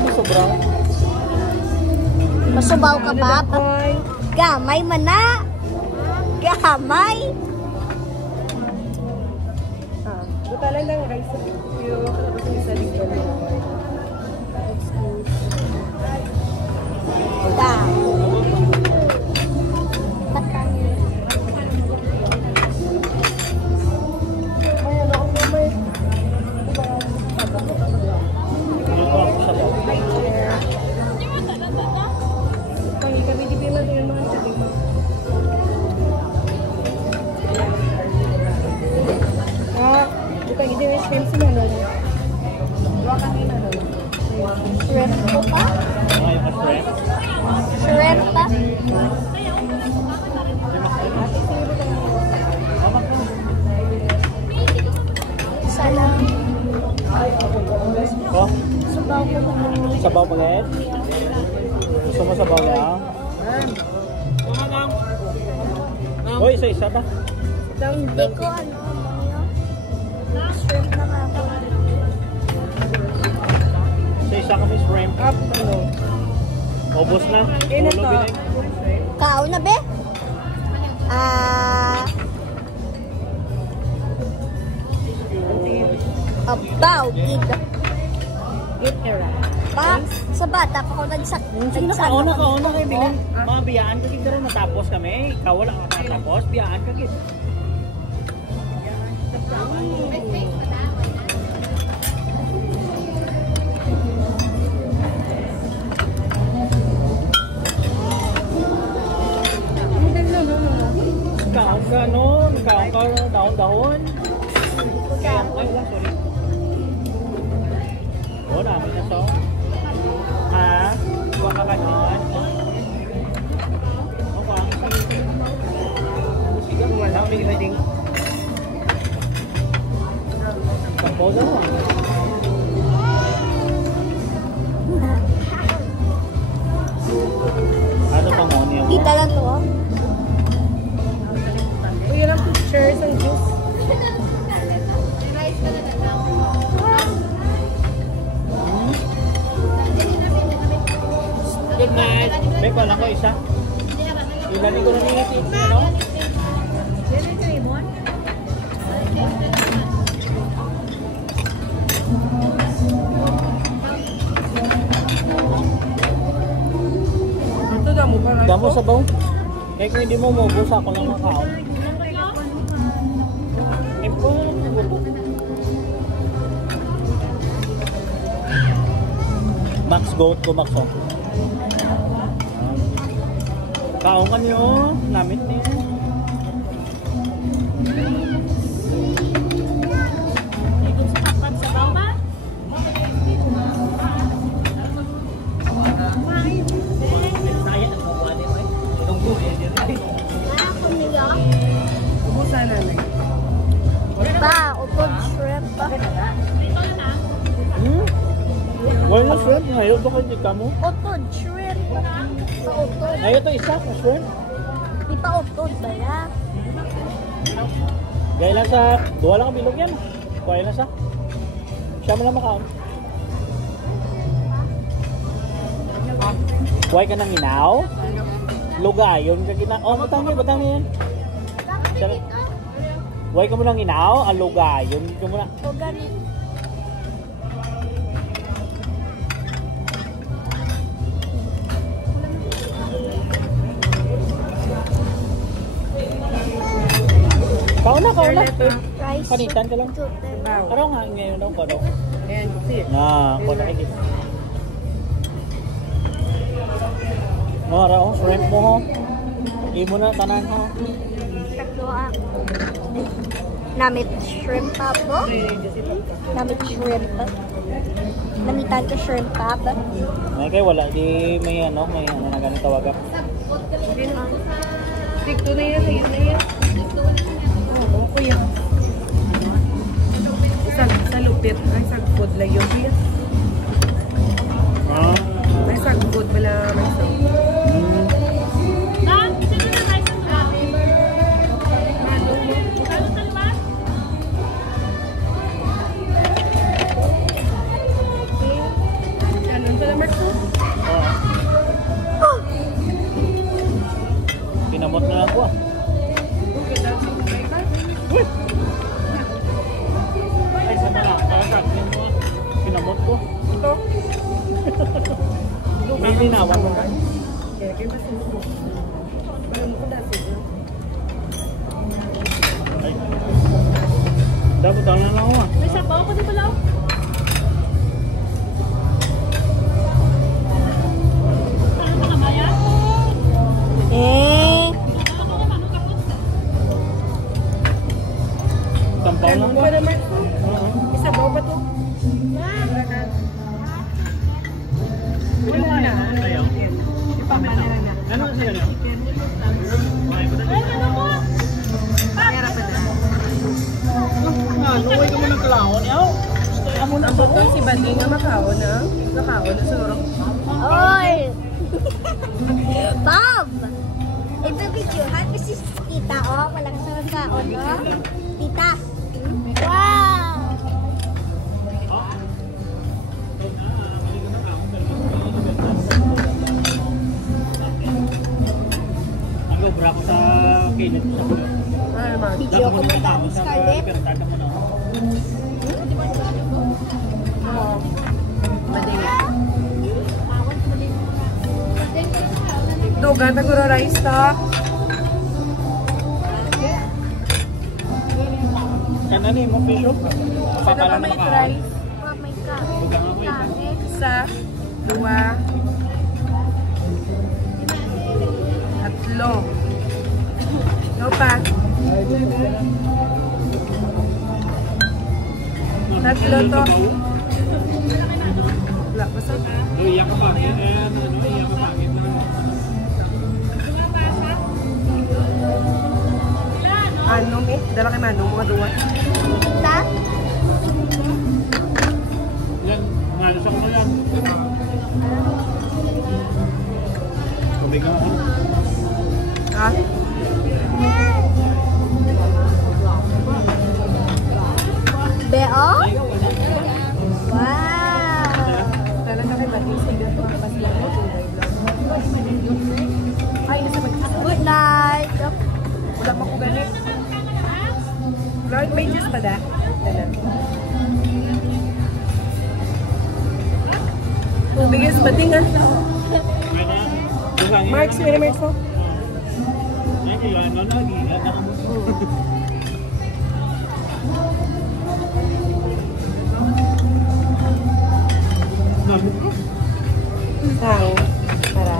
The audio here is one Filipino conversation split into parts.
may sobrang. Masubaw ka ba? Gamay man na. Gamay. Butalan lang rice. Yung sa likod. Shrimp po pa? Shrimp pa? Isa lang. Oh? Subaw ko na. Sabaw pa guys? Gusto mo sabaw lang? Uy, isa-isa ba? Hindi ko ano yun. Shrimp na nga ako. Isa-isa kami shrimp. Ubos na. Kao na be? Abaw, gida. Pa, sa bata pa ko Nakauna kayo bigyan. Mga biyaan ka gid ron matapos kami. Ikaw wala ka matapos, biyaan ka gid. Kaon ka noon, kaon ka dahon-dahon. Ay, wala, sorry. Oh, dami na to. Ha? Huwag ka kanuan. Sige, wala. May wedding. Sampo daw. Ano pang money mo? Kita lang to. Uy, yun ang pictures and juice. Good night. May lang ko isa. Ilani ko na ni ano? Ito damo pa. Damo sa baw. Kaya kung hindi mo mabos ako lang makaon. Max goat ko Max oh. Kaon ka niyo, namit niya. Ubusan na lang. Pa, upod shrimp pa. Wala na shrimp, ngayon ito kung ka mo. Upod shrimp pa. Pa-upod. Ngayon ito isa na shrimp. Di pa upod ba ya? Gaya lang sa, duwa lang ang bilog yan. Gaya lang sa. Siya mo lang makaon. Huwag ka nang inaw. Lugayon ka gina. Oh, batang yan. Huwag ka mo nang inaw. Ang lugayon ka mo na. O ganit. Kaon na. Rice. Kanitan ka lang. Pero nga ngayon daw ko daw. Ayan, see. Na, ko na kikit. Mara oh, shrimp mo ho. Imo na tanan ho. Tatlo namit shrimp pa po. Namit shrimp pa. Namitan ka shrimp pa ba? May kay wala di may ano na ganito tawag. Stick to na yan. Oo, kuya. Sa lupit. Ay, sa food lang yun. Ay, sa food pala. linawan mo ka. Kaya kayo ba sino? Parang mo ko nasa ito. Dapat lang lang ako ah. May sabaw ko dito lang. Ano ba kamaya? Tampaw lang Ano ba? ba naman ito? Isa ba ba ito? Wala na. Ayaw. Ipamamera na. Ano kasi yan? Ay, ano ko? Pera pa na. Nuway ka mo ng kalahon yaw. Amo na Ang bukong si Bading nga makao na. Nakao na siguro. Oy! Bob! Ito videohan ko si tita, oh. Walang sasaon, no? Tita! Wow! Ako bra ko sa kilit sa bulo. Ano naman? Video ko mo dami, Scarlett. Pero tanda mo na. Oo. Bading. Duga, taguro rice to. Kana ni mo fish up. Sino Papala ba na may maka. rice? Oh my God. Dugang ako eh. Dami. Isa, dua, tatlo. Ikaw pa. Tatlo to. Wala, basta. Iyak ka pa. Iyak ka pa. Anong eh? Dala kay Manong, mga duwa. Tita? Yan, malas ako na yan. Tubig ako. Ha? Beo? Wow! Dala na kay Bading, sige ito. Kapag lang mo, ay, nasa mag-isa. Good night! Wala pa ko ganit. Lord, may juice pa da? Dala. Bigis Bading ah. Marks, may Marks oh. Sao? Para.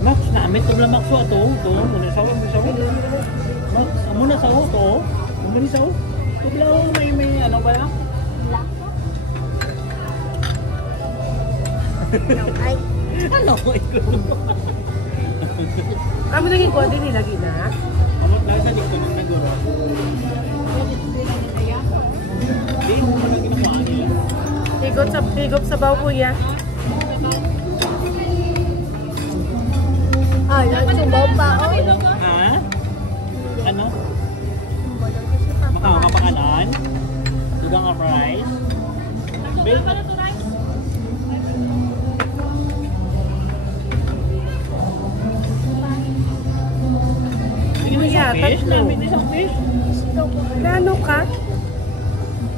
Max, naamit ko lang Max wa to. To, muna sawo, muna sawo. Max, muna sawo to. Muna sawo. Tuglaw may ano ba na? Ay, Ano ko ito? Amo nang ikaw din nilagi na. Amot lang sa dito ng naguro. Di mo na ginawa nila. Higop sa baw kuya. ah, nagsubaw pa, oh. Ha? Ano? Makakapakalaan? Dugang ang rice? Bake? Sige mo Kuya, isang fish? tatlo. Namin isang fish? Gano ka?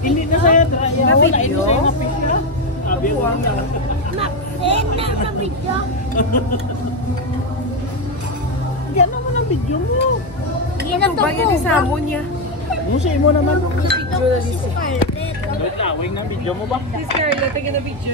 Hindi na sa'yo. Wala video? ito sa'yo na fish ka? Sabi ko. Buwang na. Maxin na sa video. Gano'n mo ng video mo. Hindi na Ano to ba yan yung samon niya? Musay mo naman. Ito ko si Scarlett. Wait na, wing ng video mo ba? Si Scarlett, tingin na video.